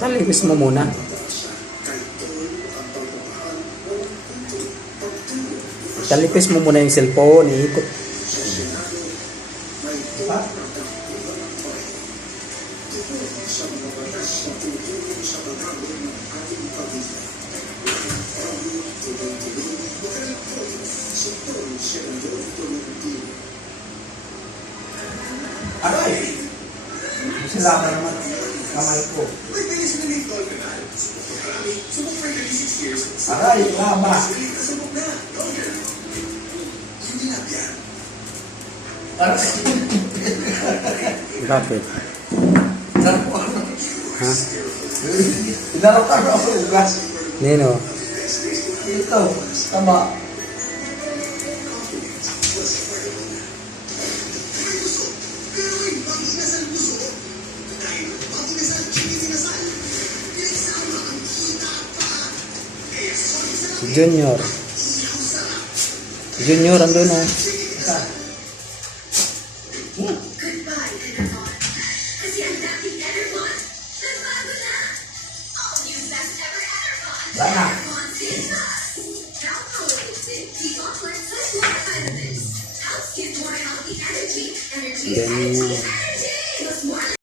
Talipis mo muna. Talipis mo muna yung cellphone. Iikot. Aray! Sila ka naman. Kamay ko. Aray, laba. Aray. Bakit? Ha? Pinarapan ako ugas. Nino? Ito, tama. Si Junior. Si Junior, andun o. Lana. Junior.